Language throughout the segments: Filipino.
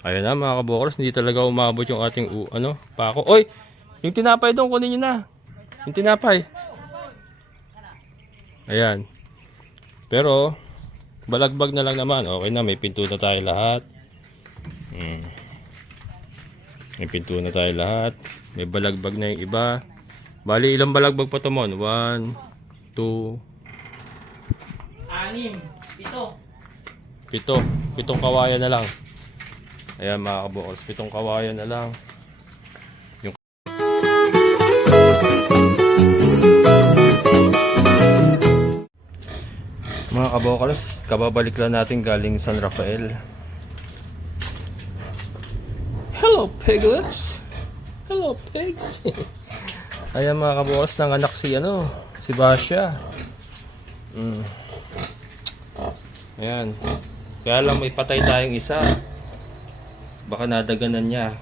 Ayun na mga kabokals, hindi talaga umabot yung ating pako. Oy! Yung tinapay doon, kunin nyo na. Yung tinapay. Ayan. Pero, balagbag na lang naman. Okay na, may pinto na tayo lahat. May pinto na tayo lahat. May balagbag na yung iba. Bali, ilang balagbag pa to mon? 1, 2, 6, 7. 7. 7 kawayan na lang. Ayan mga kabokals, 7 kawayan na lang. Yung mga kabokals, kababalik lang natin galing San Rafael. Hello piglets! Hello pigs! Ayan mga kabokals, nanganak si Basha. Ayan. Kaya lang may patay tayong isa. Baka nadaganan niya.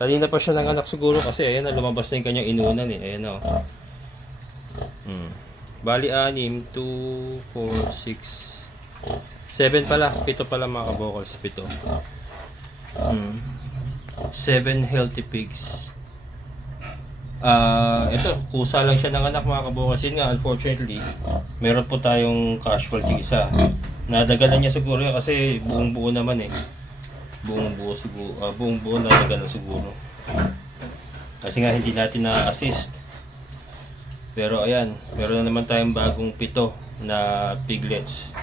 Kanina pa siya nanganak siguro kasi ayan na, lumabas na yung kanyang inunan eh. Ayan o. Bali 6, 2, 4, 6, 7 pala. 7 pala mga kabokals. 7. 7 healthy pigs. Ito, kusa lang siya nanganak mga kabokals. Yun nga, unfortunately, meron po tayong casualty isa. Nadaganan niya siguro yan kasi buong buo naman eh. Buong buo nadaganan siguro. Kasi nga hindi natin na-assist. Pero ayan, meron na naman tayong bagong 7 na piglets.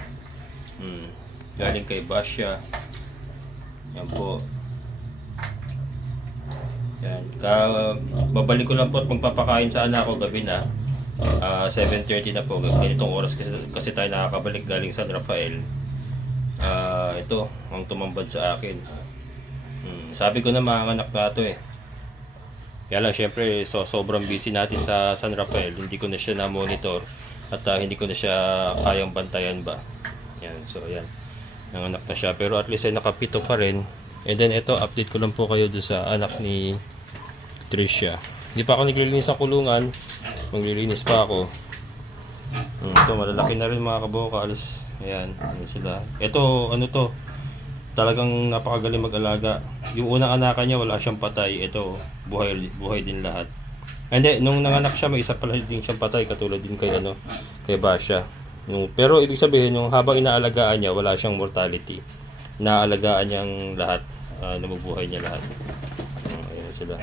Galing kay Basha. Yan po. Yan. Babalik ko lang po at magpapakain sa anak ko gabi na. 7:30 na po. Ganitong oras kasi tayo nakakabalik galing San Rafael. Ito ang tumambad sa akin. Sabi ko na mga anak na ito eh. Kaya lang syempre sobrang busy natin sa San Rafael. Hindi ko na siya na-monitor at hindi ko na siya kayang bantayan ba. Yan, so ayan. Nanganak na siya pero at least ay nakapito pa rin. And then ito, update ko lang po kayo doon sa anak ni Tricia. Hindi pa ako naglilinis sa kulungan. Maglilinis pa ako. Ito, malalaki na rin mga kabokals. Ayan, ayan sila. Ito, ano to? Talagang napakagaling mag-alaga. Yung unang anakan niya, wala siyang patay. Ito, buhay din lahat. Hindi, nung nanganak siya, may isa pala din siyang patay. Katulad din kay Basha. Pero ibig sabihin, nung habang inaalagaan niya, wala siyang mortality. Naalagaan niyang lahat. Namubuhay niya lahat. Ayan sila.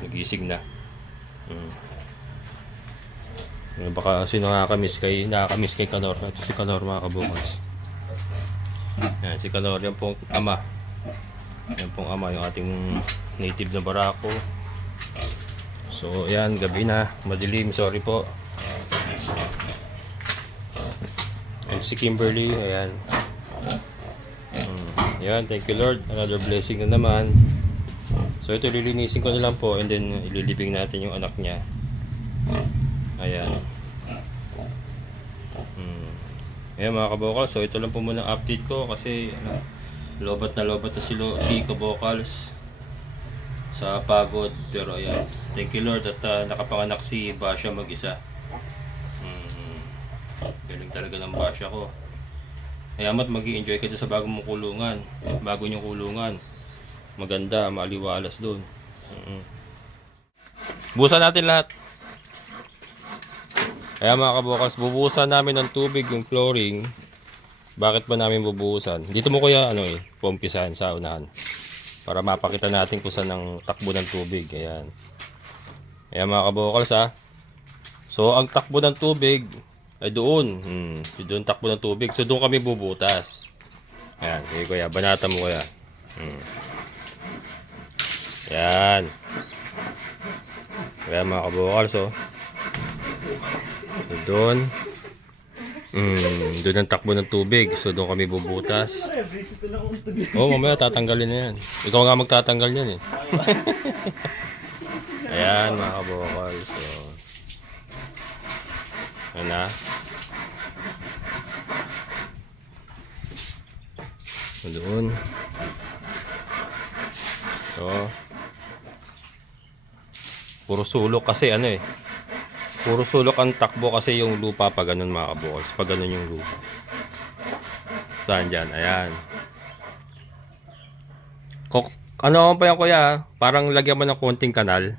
Nagising na. Baka sino nakakamiss kay Kanor. Ito si Kanor mga kabukals. Yan, si Kanor, yan pong ama. Yan pong ama, yung ating native na barako. So, yan, gabi na. Madilim, sorry po. And si Kimberly, ayan. Yan, thank you Lord. Another blessing na naman. So, ito lilinisin ko na lang po and then ililibing natin yung anak niya. Ayan. Ayan mga kabokals. So ito lang po muna update ko kasi lobat na si kabokals sa pagod. Pero ayan. Thank you Lord at nakapanganak si Basha mag-isa. Galing talaga ng Basha ko. Ayamat mag-i-enjoy ka sa bagong mong kulungan. Bago niyong kulungan. Maganda, maliwalas doon. Busan natin lahat. Kaya mga kabokals, bubuhusan namin ng tubig yung flooring. Bakit ba namin bubuhusan? Dito mo kuya pumpisahan sa unahan. Para mapakita natin kung saan ang takbo ng tubig. Ayan. Ayan mga kabokals So ang takbo ng tubig ay doon. Doon takbo ng tubig. So doon kami bubutas. Ayan. Sige kuya, banata mo kuya. Ayan. Ayan mga kabokals doon. Doon ang takbo ng tubig. So doon kami bubutas. Mamaya tatanggalin na yan. Ikaw nga magtatanggal yan eh. Ayan mga kabokal. So ayan na. Doon. So puro sulok kasi puro sulok ang takbo kasi yung lupa pag ganun mga kabokals. Pag ganun yung lupa. Saan dyan? Ayan. Ano pa yan kuya? Parang lagyan mo ng konting kanal.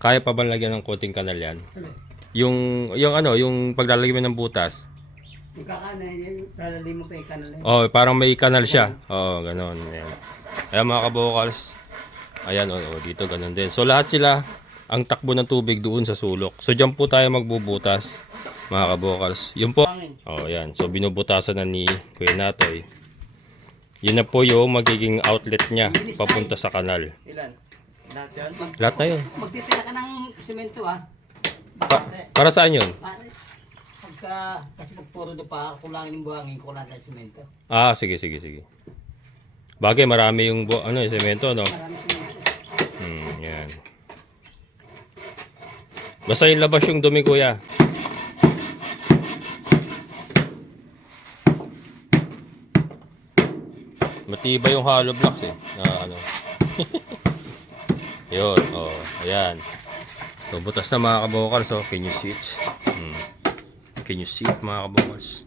Kaya pa ba lagyan ng konting kanal yan? Yung paglalagay mo ng butas. Yung kakana, yung lalali mo pa yung kanal eh. Oh, parang may kanal siya. Oo, ganoon. Ayan. Ayan mga kabokals. Ayan, dito ganun din. So lahat sila, ang takbo ng tubig doon sa sulok. So diyan po tayo magbubutas, mga kabokals. Yun po. Oh, ayan. So binubutasan na ni Kuya Natoy. Yun na po yung magiging outlet niya papunta sa kanal. Ilan? Lahat yun? Lahat na yun. Magtitira ka ng semento ah. Para saan yun? Kasi pag puro doon pa, kulangin yung buhangin, kulang ng semento. Ah, sige. Bagay, marami yung semento, no? Marami semento. Yan. Basta yung labas yung dumi, kuya. Matibay yung hollow blocks eh. Yun, ayan. So, butas na mga kabokals, so, can you see it? Can you see it mga kabokals?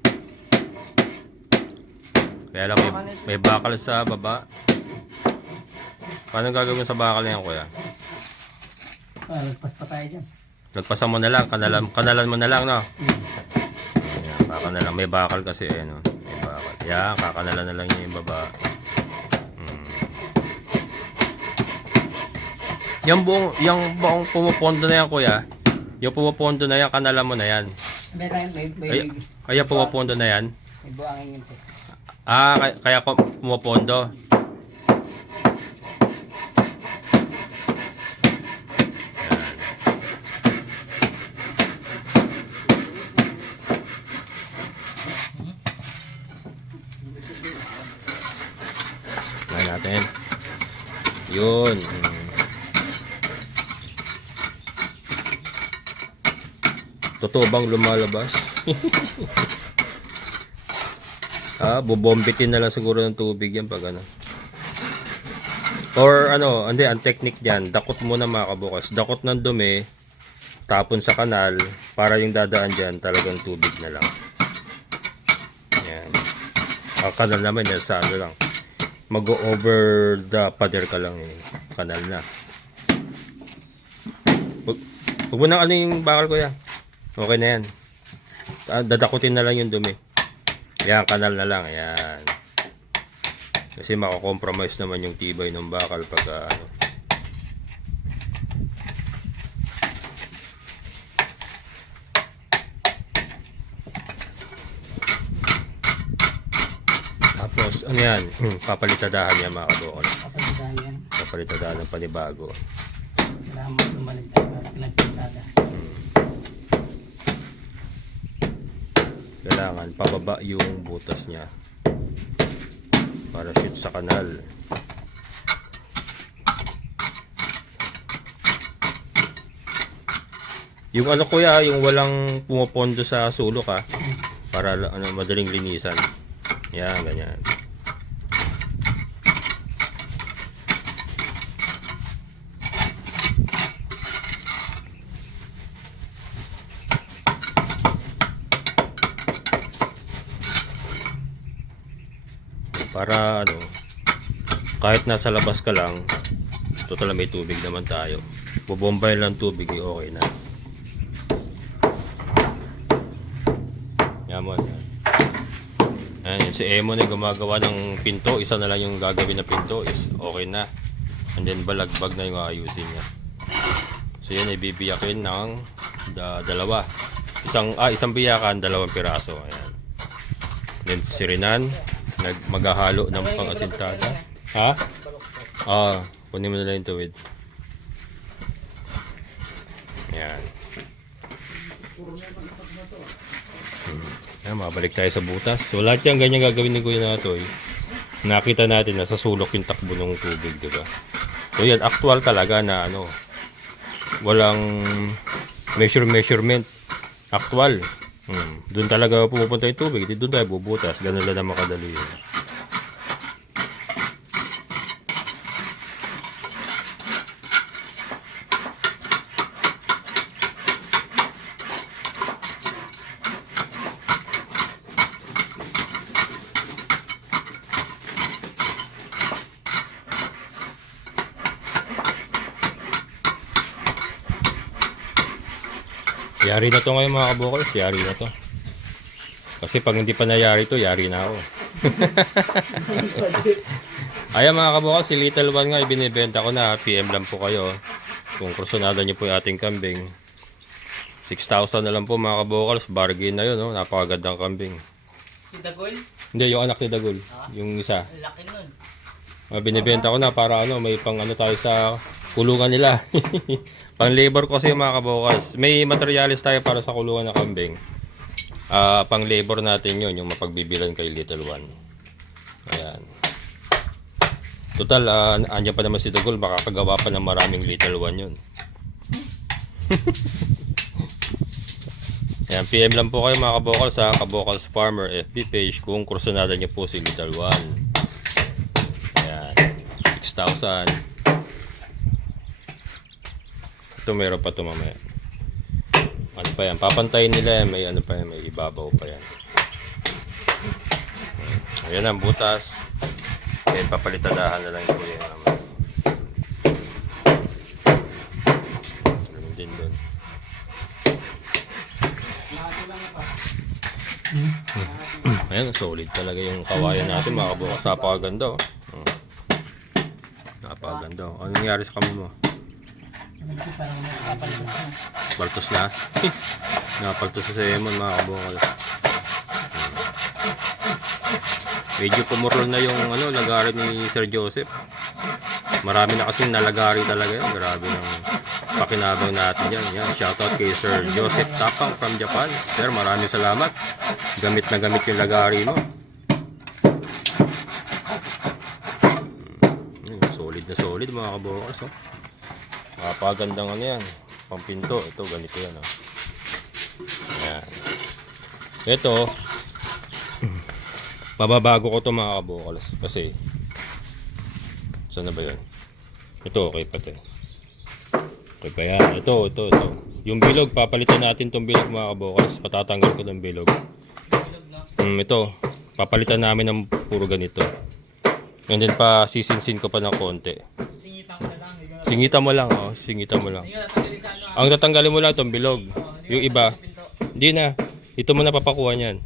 Kaya lang may bakal sa baba. Paano gagawin sa bakal na yan, kuya? Lagpas pa tayo dyan. Nagpasa mo na lang, kanalan mo na lang, no? Ayan, baka na lang, may bakal kasi, no? May bakal. Yan, kakanalan na lang yung baba. Yung buong pumupondo na yan, kuya. Yung pumupondo na yan, kanalan mo na yan. May Kaya pumupondo na yan. may buhangin yun po. Ah, kaya pumupondo. Yan natin. Yun. Totoo bang lumalabas? Bubombitin na lang siguro ng tubig yan pag ano. Or hindi, ang technique diyan, dakot muna mga kabukas. Dakot ng dumi, tapon sa kanal, para yung dadaan diyan talagang tubig na lang. Yan. Ang kanal naman yan sa lang. Mag-over the pader ka lang eh. Kanal na. Huwag mo nang yung bakal ko yan. Okay na yan. Dadakutin na lang yung dumi. Yan, kanal na lang. Yan. Kasi makakompromise naman yung tibay ng bakal pag Tapos, yan? Papalitadahan yan mga kabukol. Kapalitan yan. Papalitadahan ng panibago. Kailangan mo lumalit tayo para pinagpalitada. Kailangan pababa yung butas niya para shoot sa kanal. Yung kuya, yung walang pumopondo sa sulok para madaling linisan. Yan, ganyan. Para kahit nasa labas ka lang, total may tubig naman tayo. Bubombay lang tubig, okay na. Yamon. Ayan, si Emo na gumagawa ng pinto. Isa na lang yung gagawin na pinto is okay na. And then balagbag na yung ayusin niya. So yan, ibibiyakin ng dalawa. Isang biyakan, 2 piraso. Ayan. Then si Renan maghahalo ng pang-asintada. Ha? Kunin mo na lang yung tuwid. Ayan. Ayan, mabalik tayo sa butas. So lahat yan ganyan gagawin ni Kuya Natoy. Nakita natin na sa sulok yung takbo ng tubig, diba? So yan, actual talaga na walang measurement. Actual. Doon talaga pumupunta yung tubig. Doon tayo bubutas. Ganun lang naman kadali yun. Yari na to ngayon mga kabukals, yari na to. Kasi pag hindi pa nayari to, yari na ako. Ayan mga kabukals, si Little One nga ibinibenta ko na. PM lang po kayo. Kung kursunada nyo po yung ating kambing. 6,000 na lang po mga kabukals, bargain na yun, no? Napakagandang kambing. Si Dagol? Hindi, yung anak ni Dagul, yung isa. Ang laki nun. Binibenta ko na para ano, may pang ano tayo sa kulungan nila. Pang labor kasi yung mga kabukals. May materialis tayo para sa kulungan ng kambing. Pang labor natin yun, yung mapagbibilan kay Little One. Ayan. Total, andyan pa naman si Dagul, makakagawa pa ng maraming Little One yun. Ayan, PM lang po kayo mga kabukals sa Kabukals Farmer FB page kung kursunada niyo po si Little One. Ayan, 6,000. Ito meron pa ito mamaya. Ano pa yan? Papantayin nila yan. May ano pa yan. May ibabaw pa yan. Ayan ang butas. Ayan, papalitadahan na lang ito yan. Alam din doon. Ayan, solid talaga yung kawayan natin mga kabukas. Napakaganda oh. Napakaganda oh. Ano nangyari sa kamo mo? Parang nakapalitan na. Paltos na? Napaltos sa Emon mga kabukal. Medyo pumurol na yung ano, lagari ni Sir Joseph. Marami na kasing nalagari talaga yan. Grabe ng pakinabang natin yan. Yan. Shoutout kay Sir Joseph Tapang from Japan. Sir, maraming salamat. Gamit na gamit yung lagari mo. Solid na solid mga kabukas. Oh. Napakagandang ano yan. Pampinto. Ito, ganito yan. Oh. Ayan. Ito, mababago ko to mga kabukas. Kasi, saan na ba yun? Ito, okay pa ito. Okay pa yan. Ito. Yung bilog, papalitan natin tong bilog mga kabukas. Patatanggal ko ng bilog. Ito, papalitan namin ng puro ganito. And then pa sisinsin ko pa ng konti. Singitan mo lang, oh. Singitan mo lang. Ang tatanggalin mo lang itong bilog. Yung iba, hindi na. Ito mo na papakuha niyan.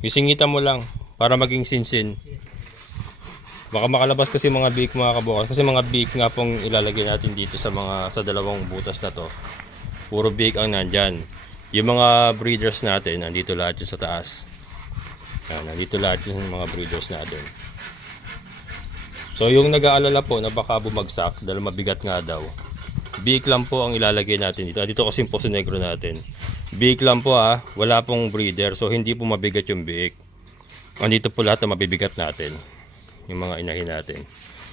Yung singitan mo lang para maging sinsin. Baka makalabas kasi mga biik mga kabukas. Kasi mga biik nga pong ilalagay natin dito sa dalawang butas na to. Puro biik ang nandyan. Yung mga breeders natin, nandito lahat yun sa taas. Yan, nandito lahat yung mga breeders natin. So yung nag-aalala po na baka bumagsak dahil mabigat nga daw, biik lang po ang ilalagay natin dito. Dito kasi yung Poso Negro natin. Biik lang po wala pong breeder. So hindi po mabigat yung biik. Andito po lahat na mabibigat natin. Yung mga inahin natin.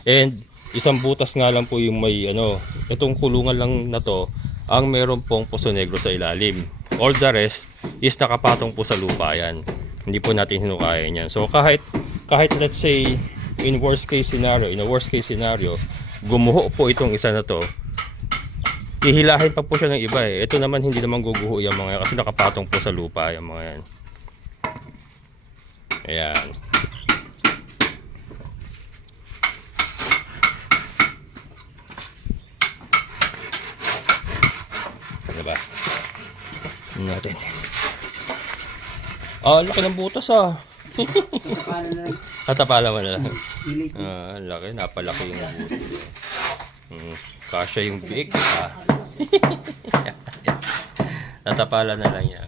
And isang butas nga lang po yung may itong kulungan lang na to ang meron pong Poso Negro sa ilalim. All the rest is nakapatong po sa lupa yan. Hindi po natin hinukayan yan. So kahit let's say in a worst case scenario, gumuho po itong isa na to, ihilahin pa po siya ng iba eh. Ito naman hindi naman guguho yung mga yan kasi nakapatong po sa lupa yung mga yan. Ayan. Diba? Natin. Laki ng butas Tatapala mo na lang. Laki, napalaki yung butas. Kasya yung biik. Tatapala na lang yan.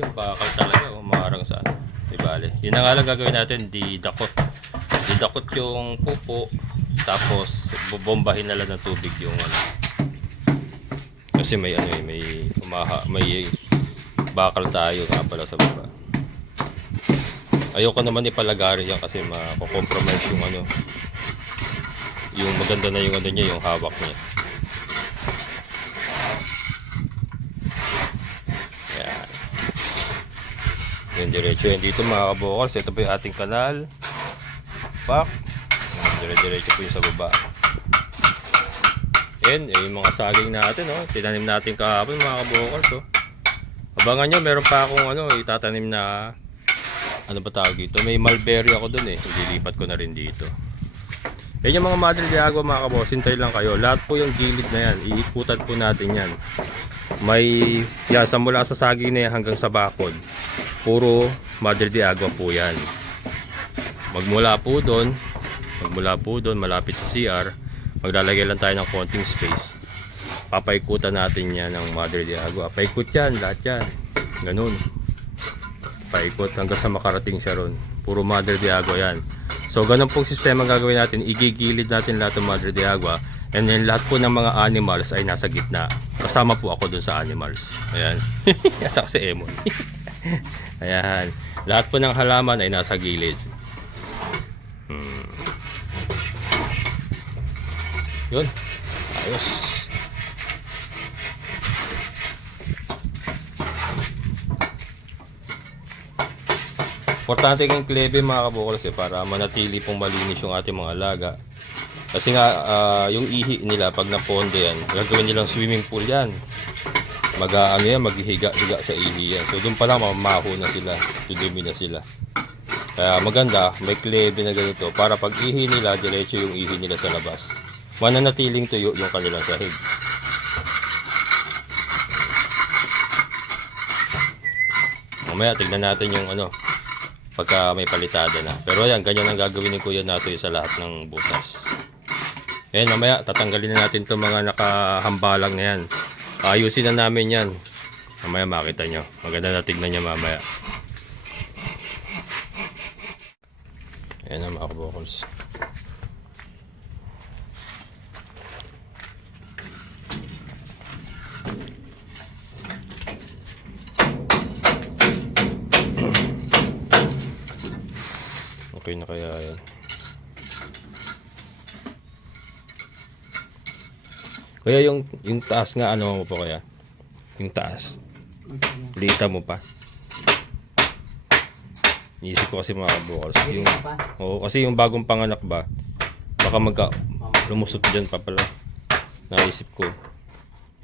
Yung bakal talaga, umarang sa ibali. Yun na nga lang gagawin natin, didakot yung pupo, tapos bombahin na lang ng tubig yung kasi may may bakal tayo nga pala sa baba. Ayoko naman ipalagari yan kasi mako-compromise yung maganda na yung niya, yung hawak niya. Yan. Yung diretso yan dito mga kabukals. Ito po yung ating kanal. Pak. Dire-diretso po yung sa baba. Yan, yung mga saging natin, tinanim natin kahapon mga kabukals. Abangan nyo, meron pa akong itatanim na ba tawag dito? May mulberry ako dun eh. Ililipat ko na rin dito. Yan yung mga Madre de Agua mga kaboss, hintay lang kayo. Lahat po yung gilid na yan, iikutan po natin yan. May yasa mula sa saging na yan hanggang sa bakod. Puro Madre de Agua po yan. Magmula po doon, malapit sa CR, maglalagay lang tayo ng konting space. Papaikutan natin yan ng Madre de Agua. Paikot yan, lahat yan. Ganun. Paikot hanggang sa makarating siya ron. Puro Madre de Agua yan. So ganun pong sistema gagawin natin. Igigilid natin lahat ng Madre de Agua. And then lahat po ng mga animals ay nasa gitna. Kasama po ako dun sa animals. Ayan. Nasa kasi Emon. Ayan. Lahat po ng halaman ay nasa gilid. Yun. Ayos. Importante yung klebe mga kabukulas para manatili pong malinis yung ating mga alaga. Kasi nga yung ihi nila pag napondo yan, gagawin nilang swimming pool yan. Maghihiga-higa sa ihi yan. So doon pa lang mamaho na sila, dudumi na sila. Kaya maganda, may klebe na ganito para pag ihi nila, diretso yung ihi nila sa labas. Mananatiling tuyo yung kanilang sahig. Mamaya tignan natin yung pagka may palitada na. Pero ayan, ganyan ang gagawin ni Kuya Nato sa lahat ng butas. Ayan, mamaya tatanggalin na natin itong mga nakahambalang na yan. Ayusin na namin yan. Mamaya makita nyo. Maganda na tignan nyo mamaya. Ayan na mga kabokals. Okay na kaya yan. Kaya yung taas nga mo pa kaya? Yung taas. Lita mo pa. Iisip ko kasi mga kabukals. Kasi yung bagong panganak ba, baka lumusot dyan pa pala. Naisip ko.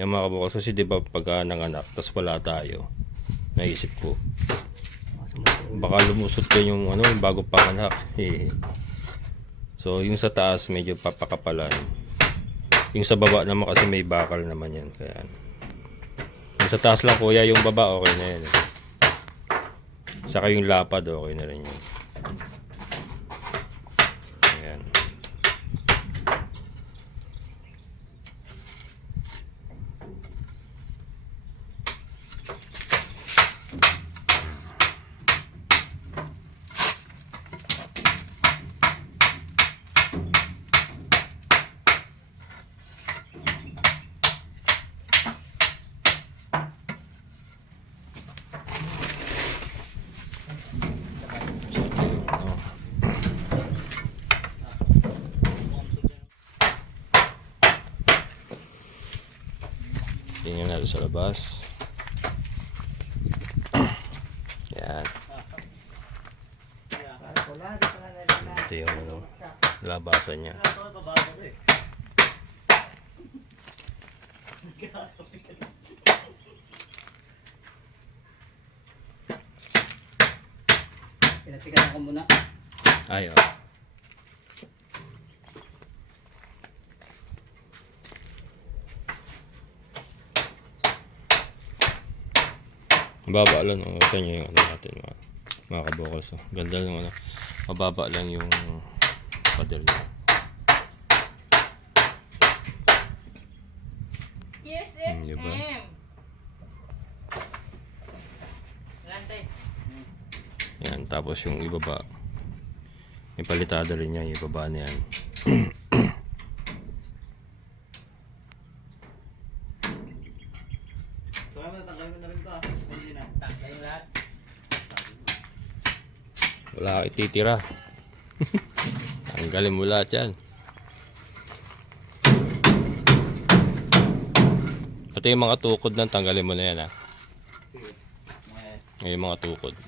Yung mga kabukals kasi diba pagka nanganak, tas wala tayo. Naisip ko. Baka lumusot din yung yung bago panganak. So yung sa taas medyo papakapalan. Yung sa baba naman kasi may bakal naman yan. Kaya yung sa taas lang kuya, yung baba okay na yan. Saka yung lapad okay na rin yun. Ayan. Tingnan natin sa labas. Yan. Ito yung labasan niya. Pinatikan ako muna. Ayaw. Mababa lang, ito nyo yung natin mga kabokals. Ganda lang mababa lang yung paddle niya. Yes, Diba? Yan, tapos yung ibaba, may palitada rin niya, yung ibaba na yan. Wala ka ititira. Tanggalin mo lahat yan. Pati yung mga tukod na tanggalin mo na yan ha. Yung mga tukod.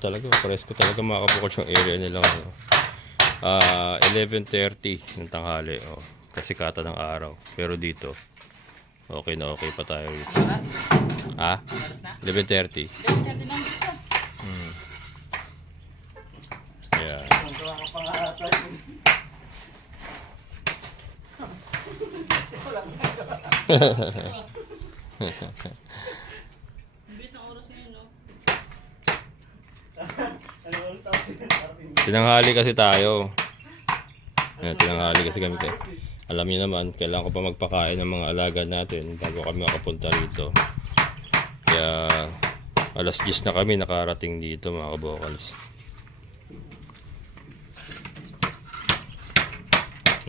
Talaga, presko talaga mga kabukals yung area nilang 11:30 ng tanghali. kasikatan ng araw. Pero dito, okay na okay pa tayo dito. Oras? Ha? Oras na? 11:30. 11:30 lang gusto. Yeah. Tuwa ka pa nga ata. Bilis ang oras ngayon, no? Ano oras ako sinasabi? Tinanghali kasi tayo. Yan, tinanghali kasi kami. Alam niyo naman, kailangan ko pa magpakain ng mga alaga natin bago kami makapunta rito. Kaya alas 10 na kami nakarating dito mga kabokals.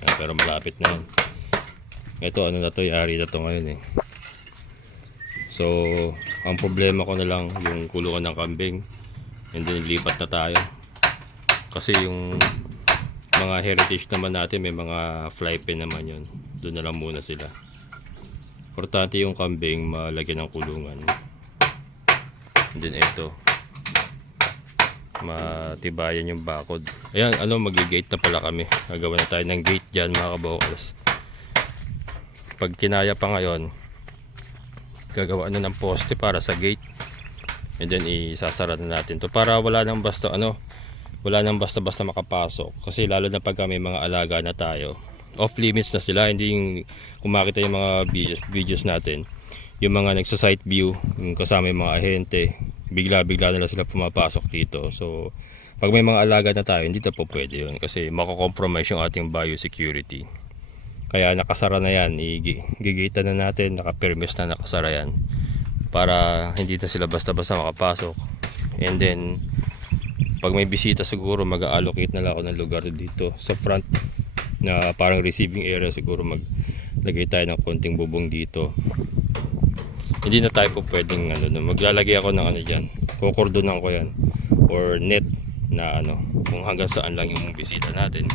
Yan, pero malapit na yan. Ito ano na to, yari na to ngayon eh. So, ang problema ko na lang yung kulungan ng kambing. And then lipat na tayo. Kasi yung mga heritage naman natin, may mga fly pen naman yun. Doon na lang muna sila. Importante yung kambing malagyan ng kulungan. And then ito, matibayan yung bakod. Ayan, mag-gate na pala kami. Gagawa na tayo ng gate dyan mga kabokals. Pag kinaya pa ngayon, gagawa na ng poste para sa gate. And then isasara na natin to para wala nang basta basta makapasok. Kasi lalo na pag may mga alaga na tayo, off limits na sila. Hindi yung kung makita yung mga videos natin, yung mga nagsa-site view, yung kasama yung mga ahente, bigla-bigla na lang sila pumapasok dito. So pag may mga alaga na tayo, hindi na po pwede yun kasi mako-compromise yung ating biosecurity. Kaya nakasara na yan, gigita na natin, naka-permis na nakasara yan para hindi na sila basta-basta makapasok. And then pag may bisita siguro mag-allocate na lang ako ng lugar dito sa front na parang receiving area. Siguro maglagay tayo ng konting bubong dito. Hindi na tayo po pwedeng maglalagay ako ng dyan, kukordonan ko yan or net na kung hanggang saan lang yung bisita natin.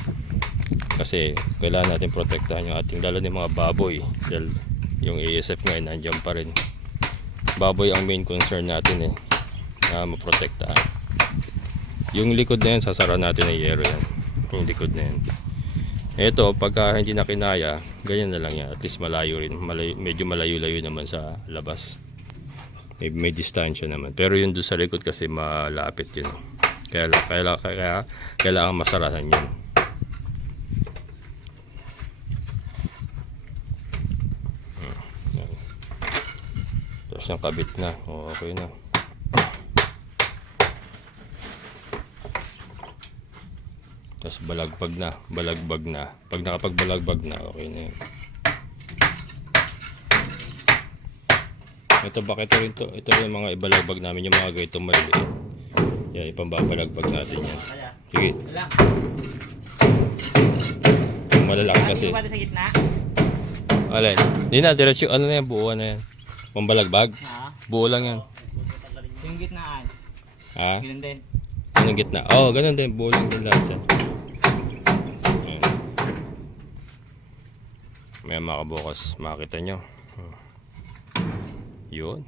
Kasi kailangan natin protektahan yung ating lalo ng mga baboy dahil yung ASF ngayon nandiyan pa rin. Baboy ang main concern natin na maprotektahan. Yung likod na yan sasara natin ng yero yan, yung likod na yan. Ito pagka hindi na kinaya, ganyan na lang yan, at least malayo rin, medyo malayo-layo naman sa labas, may distansya naman. Pero yun doon sa likod kasi malapit yun, kaya kailangan masarahan yun. Tapos yung kabit na, okay na. Tapos balagbag na. Pag nakapag-balagbag na, okay na yun. Ito bakit rin to? Ito yung mga ibalagbag namin, yung mga ganito maliliit. Yan, ipambabalagbag natin yan. Sige. Lang. Malalaki kasi. Ano ba sa gitna? Alay. Hindi na, diretso. Ano na yan? Buuan na yan. Pambalagbag? Ha? Buo lang yan. Yung gitnaan. Ha? Ganun din. Anong gitna? Oo, ganun din. Buo lang din lahat yan. Ayan. May mga kabukas. Makita nyo. Yun.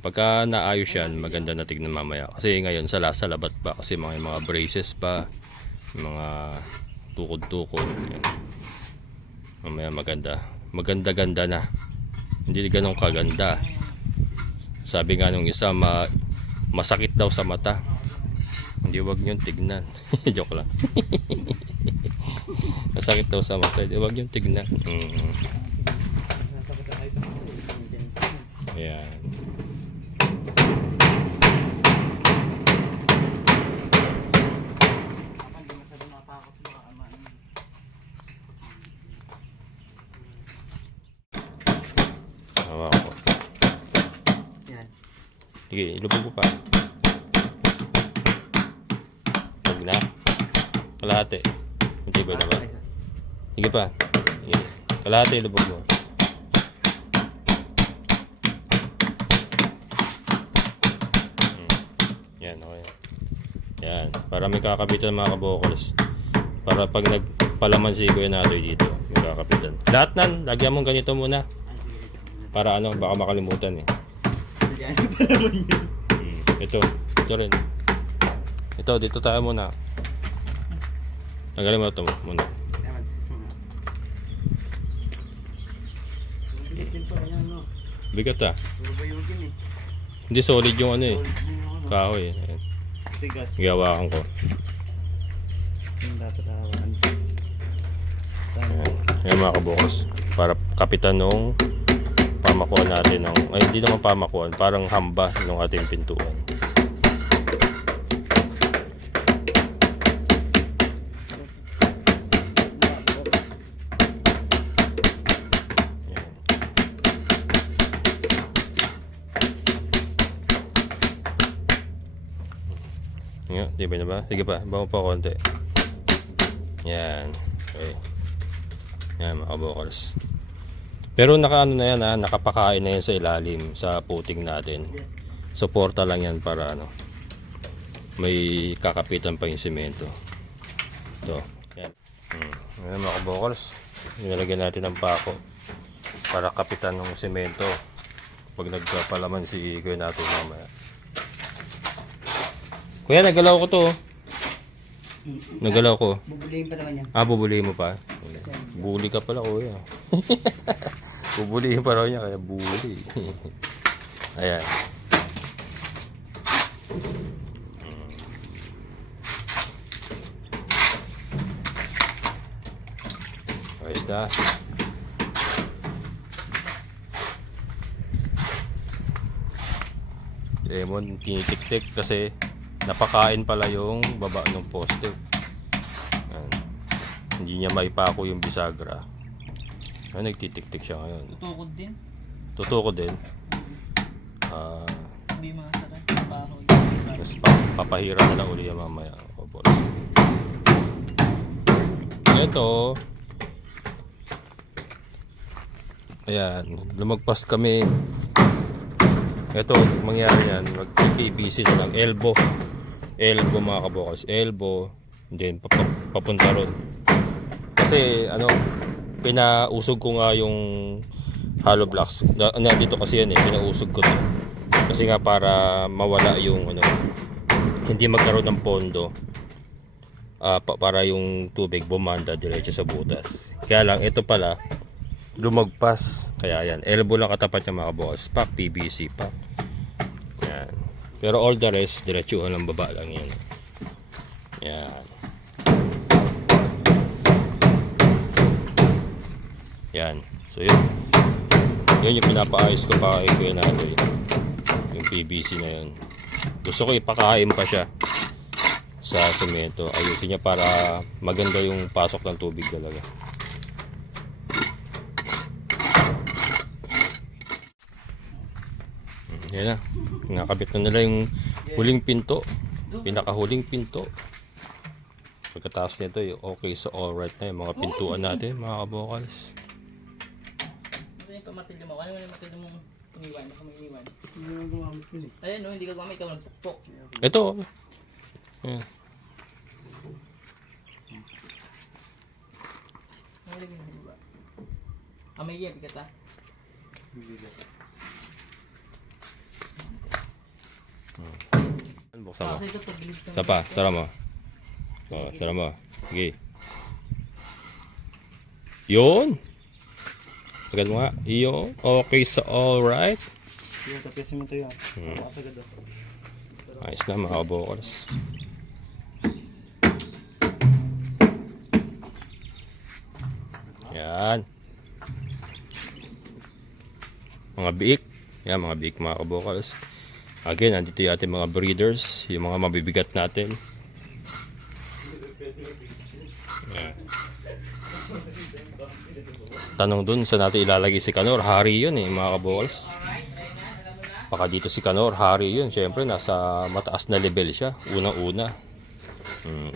Pagka naayos yan, maganda na tignan mamaya. Kasi ngayon sa labat pa. Kasi mga braces pa. Mga tukod-tukod. Ayan. Mamaya maganda-ganda na. Hindi ganun kaganda. Sabi nga nung isa, masakit daw sa mata. Hindi, wag nyo tignan. Joke lang. Masakit daw sa mata. Hindi, wag nyo tignan. Ayan. Hawa ko. Yan. Sige, ilubog ko pa. Huwag na. Kalahati. Hindi ba na ba? Sige pa. Sige. Kalahati ilubog mo. Yan, okay. Yan. Para may kakapitan mga kabokals. Para pag nagpalaman si Kuya Nadoy dito, may kakapitan. Lahat nan, lagyan mong ganito muna. Para baka makalimutan eh. Ito rin. Ito, dito tayo muna. Tanggalin mo ito muna. Bigat ah. Hindi solid yung ano eh. Kahoy. Ayan. Gawakan ko. Ayan mga kabukas. Para kapitan nung pamakuan natin ng, ay hindi naman pamakuan, parang hamba ng ating pintuan. Yan, di ba na ba? Sige pa, bango pa konti. Yan. Okay. Yan mga kabokals. Pero nakaano na yan ha, nakapakain na yan sa ilalim sa puting natin. Suporta lang yan para ano, may kakapitan pa yung semento. Ito. Yan. Yan mga kabokals. Nilagyan natin ng pako para kapitan ng semento pag nagpapalaman si kuya natin mamaya. Kuya, nagalaw ko to. Nagalaw ko. Bubulihin pa naman yan. Ah, bubulihin mo pa? Buli ka pala, kuya. Bubulihin pa raw niya, kaya buli. Ayan. Ayos na. Lemon, tinitik-tik kasi napakain pala yung baba ng poste. Ayan. Hindi niya maipako yung bisagra. Ayan, nagtitik-tik siya ngayon. Tutukod din. Tutuko din. Hindi masarap. Bahoy. Mas papahira na lang uli yan mamaya. Ito. Ayan, lumagpas kami. Ito, mangyari yan, mag-PVC na lang, elbow mga kabukas, elbow, then papunta ron. Kasi ano, pinausog ko nga yung hollow blocks, nandito kasi yan eh, pinausog ko to. Kasi nga para mawala yung ano, hindi magkaroon ng pondo, para yung tubig bumanda diretso sa butas. Kaya lang, ito pala, lumagpas, kaya yan, elbow lang katapat niya mga kabukas, pack PVC pack. Yan. Pero all the rest, diretsuhan lang baba lang yan. Yan. Yan. So yun. Yun yung pinapaayos ko pa kay kuya natin. Yung PVC na yun. Gusto ko ipakain pa siya sa semento. Ayusin niya para maganda yung pasok ng tubig talaga. Yan na. Nakabit na nila yung huling pinto. Pinakahuling pinto. Pagkatapos nito yung okay so alright na yung mga pintuan natin mga kabokals. Ano yung pamatilyo mo? Ano yung matilyo mong tumiwan? Baka may iniwan. Hindi mo gumamit yun eh. Ayun no, hindi ka gumamit. Ikaw nagpukpok. Ito. Yan. Ano yung ginagawa ba? May iya, bigat ah. Buksan mo. Kasi ito tagilid ka. Isa pa. Sara mo. Oh, sara mo. Sige. Yun. Agad mo nga. Yun. Okay so alright. Yung tapiasin mo ito yan. Ayos na mga kabokals. Yan. Mga biik. Yan mga biik mga kabokals. Again, nandito yung ating mga breeders. Yung mga mabibigat natin. Yan. Tanong dun sa natin ilalagay si Kanor. Hari yun eh mga kabokals. Baka dito si Kanor, hari yun. Siyempre nasa mataas na level siya. Unang-una.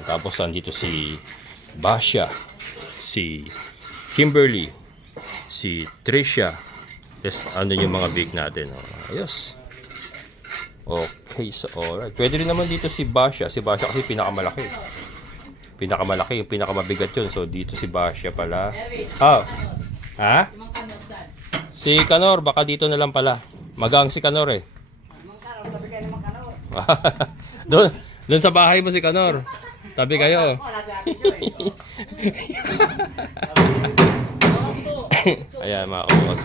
Tapos nandito si Basha, si Kimberly, si Trisha. Yes, ano yung mga big natin. Ayos. Okay, so alright. Pwede rin naman dito si Basha. Si Basha kasi pinakamalaki. Pinakamalaki, yung pinakamabigat yun. So dito si Basha pala. Oh. Ha? Si Kanor, baka dito na lang pala. Magang si Kanor eh. Doon sa bahay mo si Kanor. Tabi kayo. Ayan mga kabukos.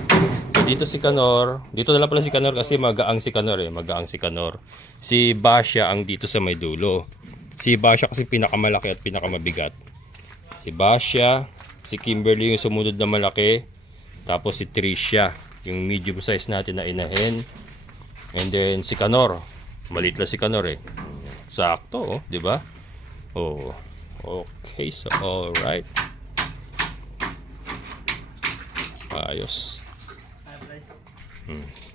Dito si Kanor. Dito na lang pala si Kanor kasi magaang si Kanor eh. Magaang si Kanor. Si Basya ang dito sa may dulo. Si Basya kasi pinakamalaki at pinakamabigat. Si Basya. Si Kimberly yung sumunod na malaki. Tapos si Tricia. Yung medium size natin na inahin. And then si Kanor. Maliit lang si Kanor eh. Sakto oh. Diba? Oh. Okay. So alright. Ayos.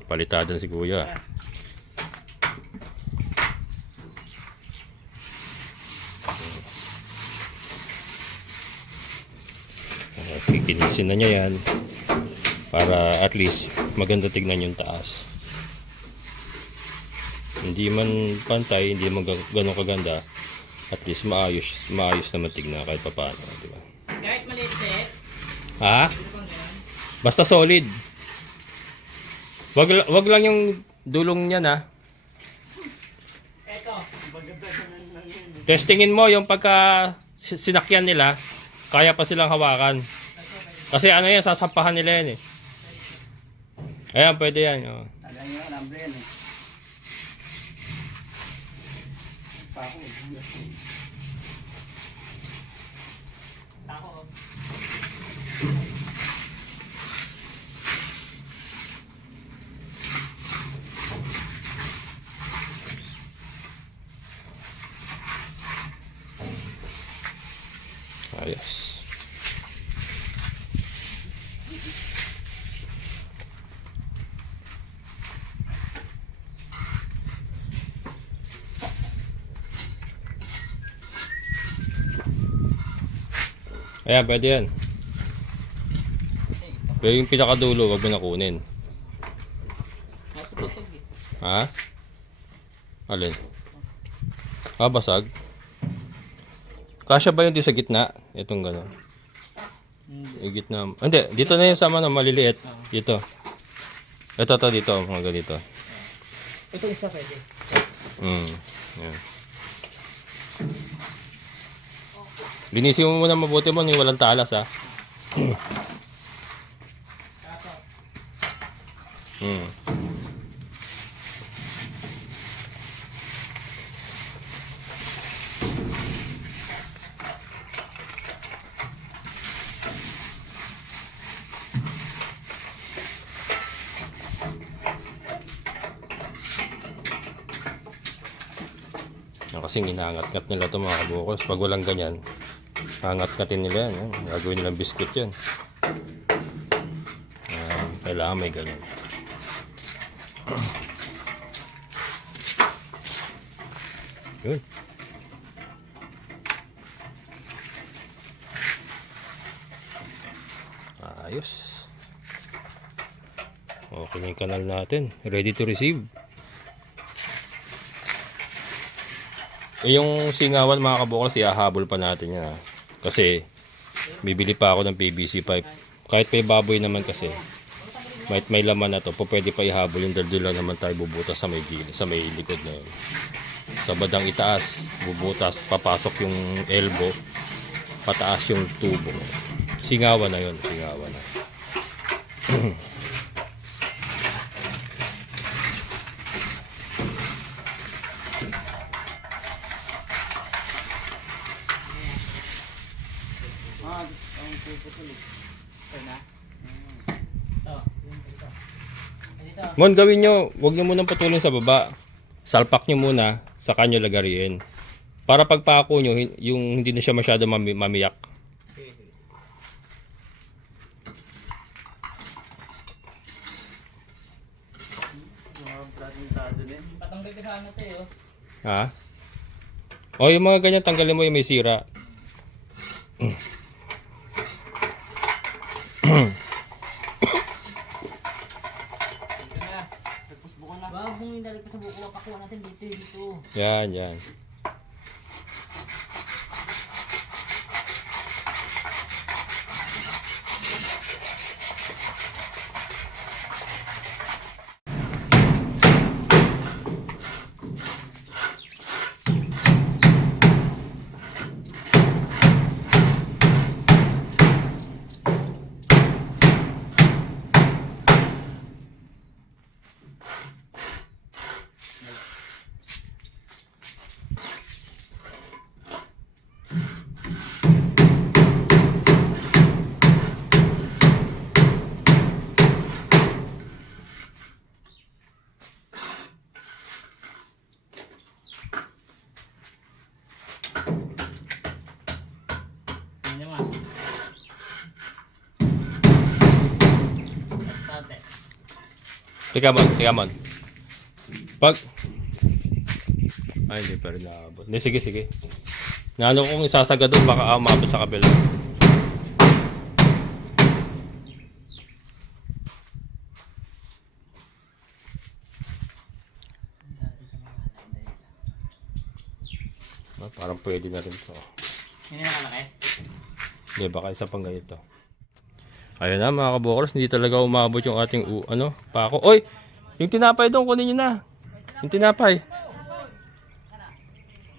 Palitado na si Kuya. Kikinisin na niya yan para at least maganda tignan yung taas. Hindi man pantay, hindi man ganun kaganda, at least maayos naman tignan kahit papaano, di ba? Kahit maliit eh. Ha? Basta solid. Wag lang yung dulong niya na. Eto. Testingin mo yung pagka sinakyan nila, kaya pa silang hawakan. Kasi ano yan, sasampahan nila yan eh. Ayan, pwede yan. Oh. Tagal nyo, alambre yan eh. Pako. Tako. Ayos. Ayan, pwede yan. Pero yung pinakadulo, wag mo na kunin. Nasubusog eh. Ha? Alin? Basag? Kasya ba yung di sa gitna? Itong gano'n. Yung gitna. Hindi, dito na yung sama na maliliit. Dito. Ito to dito, mga ganito. Ito isa pwede. Yan. Linisin mo muna mabuti mo yung walang talas ha. Yan kasi ginangat-ngat nila ito mga kabukos. Pag walang ganyan, hangat-ngatin nila yan. Gagawin nilang biskuit yan. Kailangan may ganyan. Yun. Ayos. Okay na yung kanal natin. Ready to receive. Yung singawan mga kabukal, ihahabol pa natin yan. Kasi bibili pa ako ng PVC pipe. Kahit may baboy naman kasi. May laman na to. Pwede pa ihabol yung daldil lang naman tayo bubutas sa may gilid, sa may likod na yun. Sa badang itaas, bubutas, papasok yung elbow, pataas yung tubo. Singawan na yun, singawan na. Mon, gawin nyo, huwag nyo munang putulin sa baba. Salpak nyo muna, saka nyo lagariin. Para pagpako nyo, yung hindi na siya masyado mamiyak. Patanggal ka sana ito eh. Ha? O, yung mga ganyan, tanggalin mo yung may sira. Babong yung dalag pa sa buko, pakuha natin dito. Yan, yan. Teka man. Pag... Ay, hindi pa rin naabot. Hindi, sige. Nalo kong isasaga doon, baka umabot sa kabila. Parang pwede na rin to. Hindi na nakalaki. Hindi, baka isa pang ganito. Ayun na mga kabokers, hindi talaga umabot yung ating pako. Oy! Yung tinapay doon, kunin nyo na. Yung tinapay.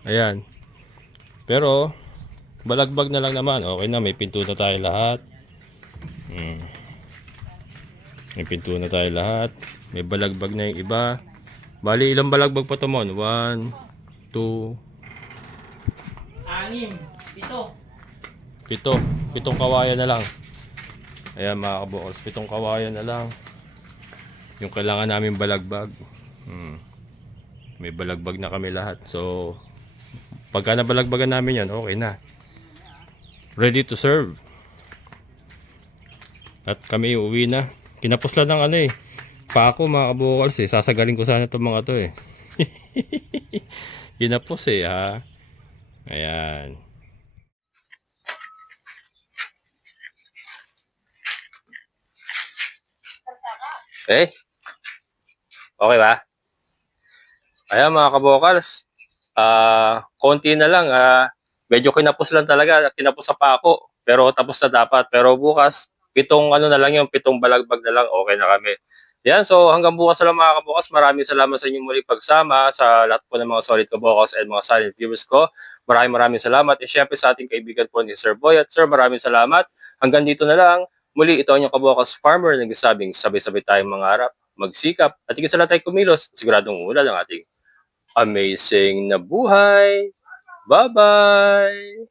Ayan. Pero, balagbag na lang naman. Okay na, may pinto na tayo lahat. May pinto na tayo lahat. May balagbag na yung iba. Bali, ilang balagbag pa ito mo? 1, 2, 6, 7. 7 kawayan na lang. Ayan mga kabokers, 7 kawayan na lang. Yung kailangan namin balagbag. May balagbag na kami lahat. So, pagka nabalagbagan namin yan, okay na. Ready to serve. At kami uuwi na. Kinapos lang ng pako mga kabokers eh. Sasagaling ko sana itong mga to eh. Kinapos eh ha. Ayan. Okay ba? Ayan mga kabokals. Konti na lang. Medyo kinapos lang talaga. Kinapos sa pako. Pero tapos na dapat. Pero bukas, 7 na lang yung 7 balagbag na lang. Okay na kami. Yan, so hanggang bukas na lang mga kabokals. Maraming salamat sa inyong muli pagsama sa lahat po ng mga solid kabokals and mga silent viewers ko. Maraming salamat. E syempre sa ating kaibigan po ni Sir Boy. At Sir, maraming salamat. Hanggang dito na lang. Muli, ito ang inyong kabokals farmer na nagsasabing sabay-sabay tayong mangarap, magsikap, at higit sa lahat tayo kumilos. Siguradong ulan ang ating amazing na buhay. Bye-bye!